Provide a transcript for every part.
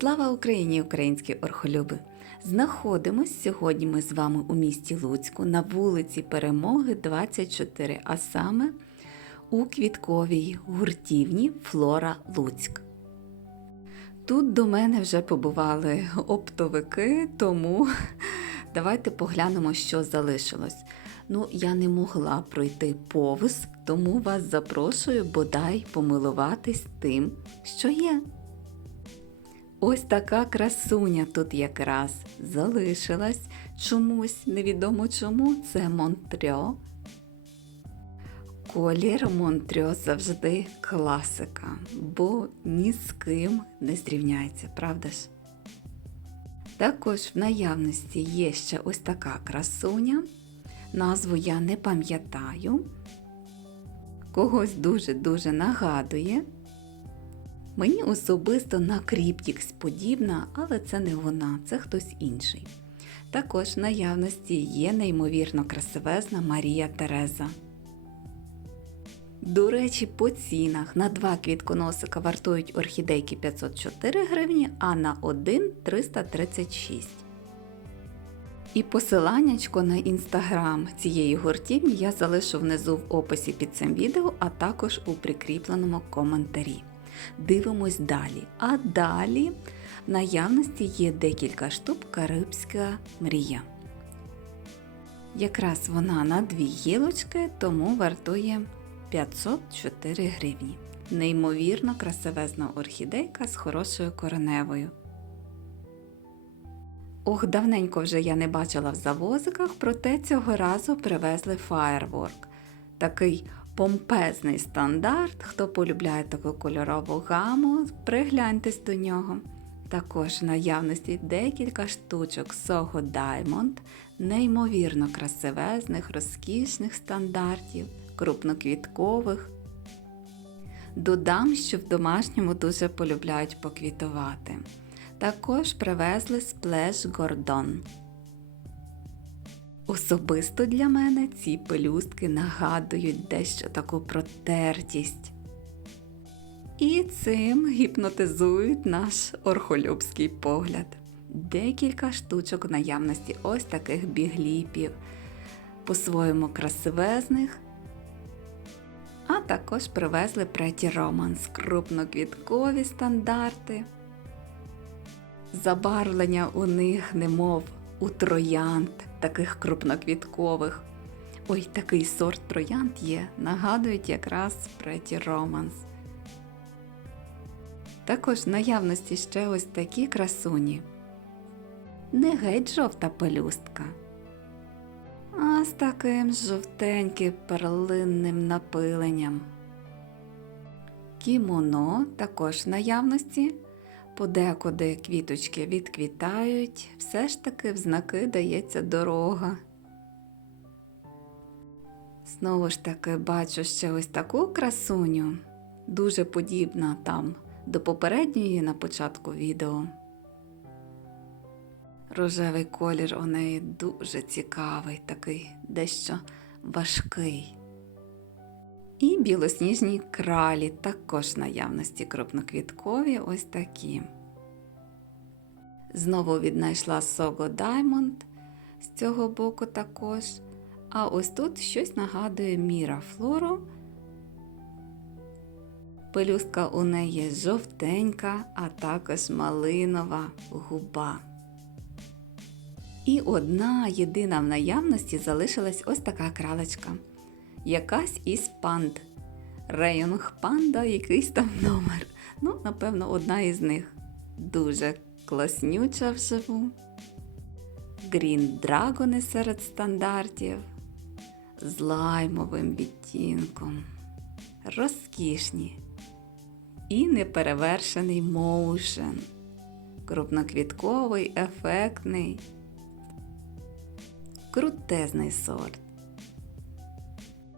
Слава Україні, українські орхолюби! Знаходимось сьогодні ми з вами у місті Луцьку на вулиці Перемоги 24, а саме у квітковій гуртівні Флора Луцьк. Тут до мене вже побували оптовики, тому давайте поглянемо, що залишилось. Ну, я не могла пройти повз, тому вас запрошую бодай помилуватись тим, що є. Ось така красуня тут якраз залишилась чомусь, невідомо чому, це Монтрьо. Колір Монтрьо завжди класика, бо ні з ким не зрівняється, правда ж? Також в наявності є ще ось така красуня. Назву я не пам'ятаю. Когось дуже-дуже нагадує. Мені особисто на Кріптікс подібна, але це не вона, це хтось інший. Також в наявності є неймовірно красивезна Марія Тереза. До речі, по цінах на два квітконосика вартують орхідейки 504 гривні, а на один 336. І посиланнячко на інстаграм цієї гуртівні я залишу внизу в описі під цим відео, а також у прикріпленому коментарі. Дивимось далі. А далі в наявності є декілька штук Карибська мрія. Якраз вона на дві гілочки, тому вартує 504 гривні. Неймовірно красивезна орхідейка з хорошою кореневою. Ох, давненько вже я не бачила в завозиках, проте цього разу привезли Firework. Такий помпезний стандарт. Хто полюбляє таку кольорову гаму, пригляньтесь до нього. Також в наявності декілька штучок Soho Diamond, неймовірно красивезних, розкішних стандартів, крупноквіткових. Додам, що в домашньому дуже полюбляють поквітувати. Також привезли Splash Gordon. Особисто для мене ці пелюстки нагадують дещо таку протертість. І цим гіпнотизують наш орхолюбський погляд. Декілька штучок наявності ось таких бігліпів, по-своєму красивезних. А також привезли Pretty Romance, крупноквіткові стандарти. Забарвлення у них немов у троянд, таких крупноквіткових. Ой, такий сорт троянд є, нагадують якраз Pretty Romance. Також в наявності ще ось такі красуні. Не геть жовта пелюстка, а з таким жовтеньким перлинним напиленням. Кімоно також в наявності. Подекуди квіточки відквітають, все ж таки в знаки дається дорога. Знову ж таки бачу ще ось таку красуню, дуже подібна там до попередньої на початку відео. Рожевий колір у неї дуже цікавий, такий дещо важкий. І білосніжні кралі також наявності крупноквіткові ось такі. Знову віднайшла Sogo Diamond з цього боку також. А ось тут щось нагадує Міра Флору. Пелюстка у неї жовтенька, а також малинова губа. І одна єдина в наявності залишилась ось така кралечка якась із панд. Рейонг панда, якийсь там номер. Ну, напевно, одна із них. Дуже класнюча вживу. Грін драгони серед стандартів. З лаймовим відтінком. Розкішні. І неперевершений моушен. Крупноквітковий, ефектний. Крутезний сорт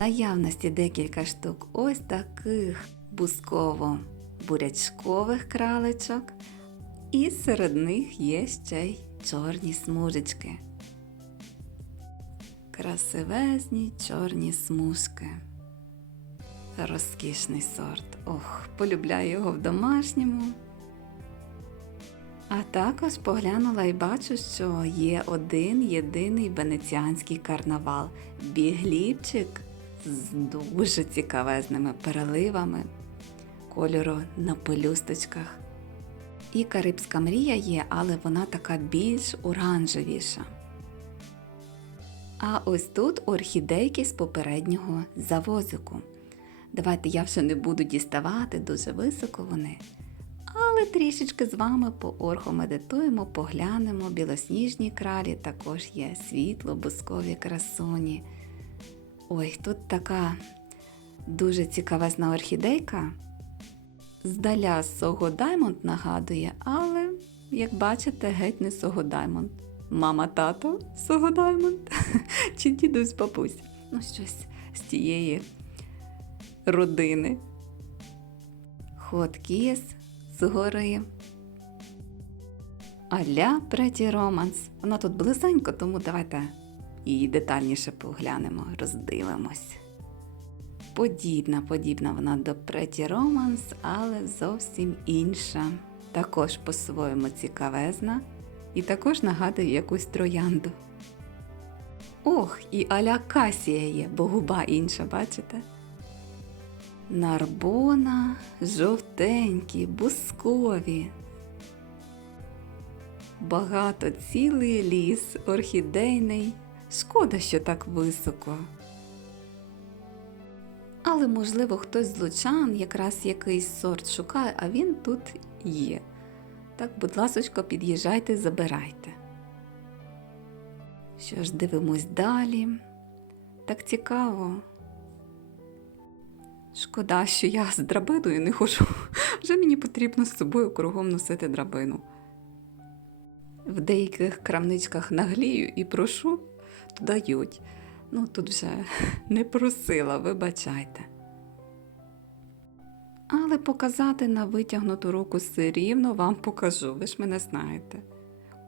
наявності декілька штук ось таких бусково-бурячкових кралечок, і серед них є ще й чорні смужечки. Красивезні чорні смужки. Розкішний сорт. Ох, полюбляю його в домашньому. А також поглянула і бачу, що є один єдиний венеціанський карнавал бігліпчик з дуже цікавезними переливами кольору на пелюсточках. І Карибська мрія є, але вона така більш оранжевіша. А ось тут орхідейки з попереднього завозику. Давайте я вже не буду діставати, дуже високо вони. Але трішечки з вами поорхомедитуємо, поглянемо білосніжні кралі, також є світло, бускові красуні. Ой, тут така дуже цікавезна орхідейка. Здаля Сого Даймонд нагадує, але, як бачите, геть не Сого Даймонд. Мама тато Сого Даймонд чи дідусь бабусь. Ну, щось з тієї родини. Хоткіс згори. Аля Преті Романс. Вона тут близенько, тому давайте її детальніше поглянемо, роздивимось. Подібна, подібна вона до Преті Романс, але зовсім інша. Також по-своєму цікавезна і також нагадує якусь троянду. Ох, і аля Касія є, бо губа інша, бачите? Нарбона, жовтенькі, бускові. Багато цілий ліс, орхідейний. Шкода, що так високо. Але, можливо, хтось з лучан якраз якийсь сорт шукає, а він тут є. Так, будь ласочка, під'їжджайте, забирайте. Що ж, дивимось далі. Так цікаво. Шкода, що я з драбиною не хожу. Вже мені потрібно з собою кругом носити драбину. В деяких крамничках наглію і прошу, дають. Ну, тут вже не просила, вибачайте. Але показати на витягнуту руку все рівно вам покажу, ви ж мене знаєте.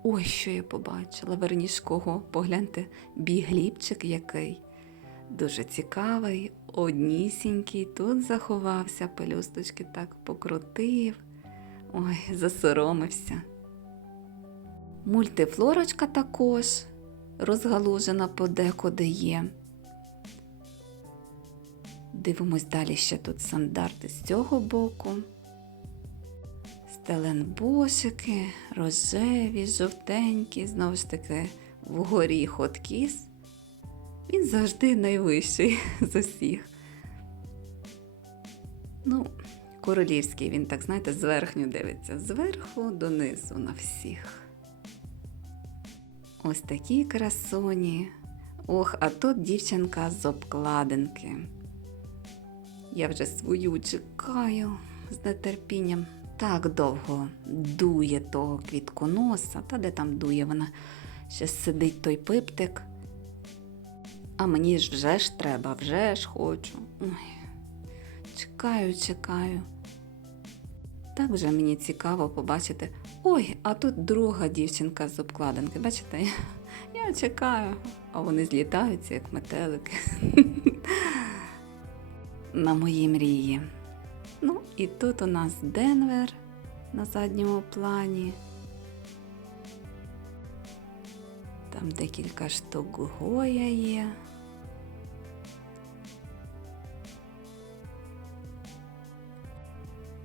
Ой, що я побачила, верніш кого, погляньте, бігліпчик який. Дуже цікавий, однісінький, тут заховався, пелюсточки так покрутив. Ой, засоромився. Мультифлорочка також розгалужена подекуди є. Дивимось далі ще тут стандарти з цього боку. Стеленбошики, рожеві, жовтенькі, знову ж таки, вгорі хоткіс. Він завжди найвищий з усіх. Ну, королівський він, так знаєте, зверхню дивиться, зверху донизу на всіх. Ось такі красуні. Ох, а тут дівчинка з обкладинки. Я вже свою чекаю з нетерпінням. Так довго дує того квітконоса, та де там дує вона, ще сидить той пиптик. А мені ж вже ж треба, вже ж хочу. Ой, чекаю, чекаю. Так вже мені цікаво побачити. Ой, а тут друга дівчинка з обкладинки. Бачите? Я чекаю, а вони злітаються, як метелики. На мої мрії. Ну, і тут у нас Денвер на задньому плані. Там декілька штук Гоя є.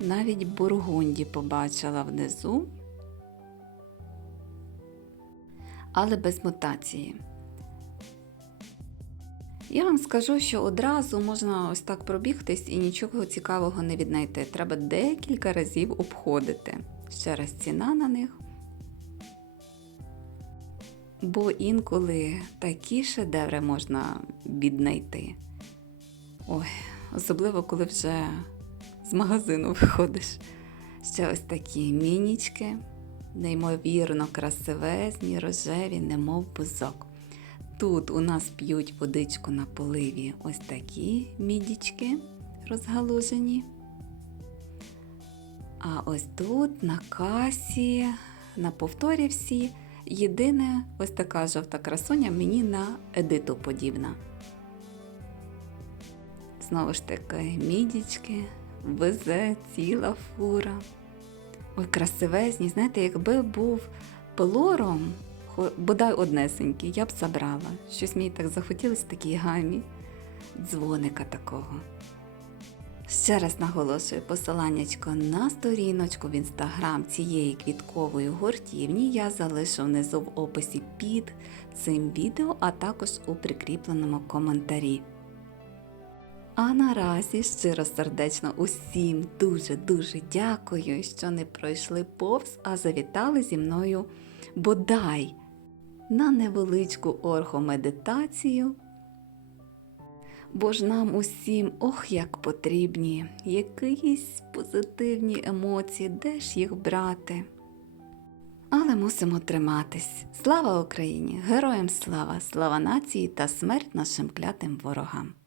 Навіть Бургунді побачила внизу, але без мутації. Я вам скажу, що одразу можна ось так пробігтись і нічого цікавого не віднайти. Треба декілька разів обходити. Ще раз ціна на них. Бо інколи такі шедеври можна віднайти. Ой, особливо, коли вже з магазину виходиш. Ще ось такі мінічки, неймовірно красивезні, рожеві, немов бузок. Тут у нас п'ють водичку на поливі ось такі мідічки розгалужені. А ось тут на касі, на повторі всі, єдине ось така жовта красуня мені на едиту подібна. Знову ж таки, мідічки, везе ціла фура. Ой, красивезні. Знаєте, якби був пелором, бодай однесенький, я б забрала. Щось мені так захотілося такій гамі дзвоника такого. Ще раз наголошую посиланнячко на сторіночку в інстаграм цієї квіткової гуртівні я залишу внизу в описі під цим відео, а також у прикріпленому коментарі. А наразі щиро сердечно усім дуже-дуже дякую, що не пройшли повз, а завітали зі мною бодай на невеличку орхомедитацію. Бо ж нам усім ох як потрібні якісь позитивні емоції, де ж їх брати. Але мусимо триматись. Слава Україні! Героям слава! Слава нації та смерть нашим клятим ворогам!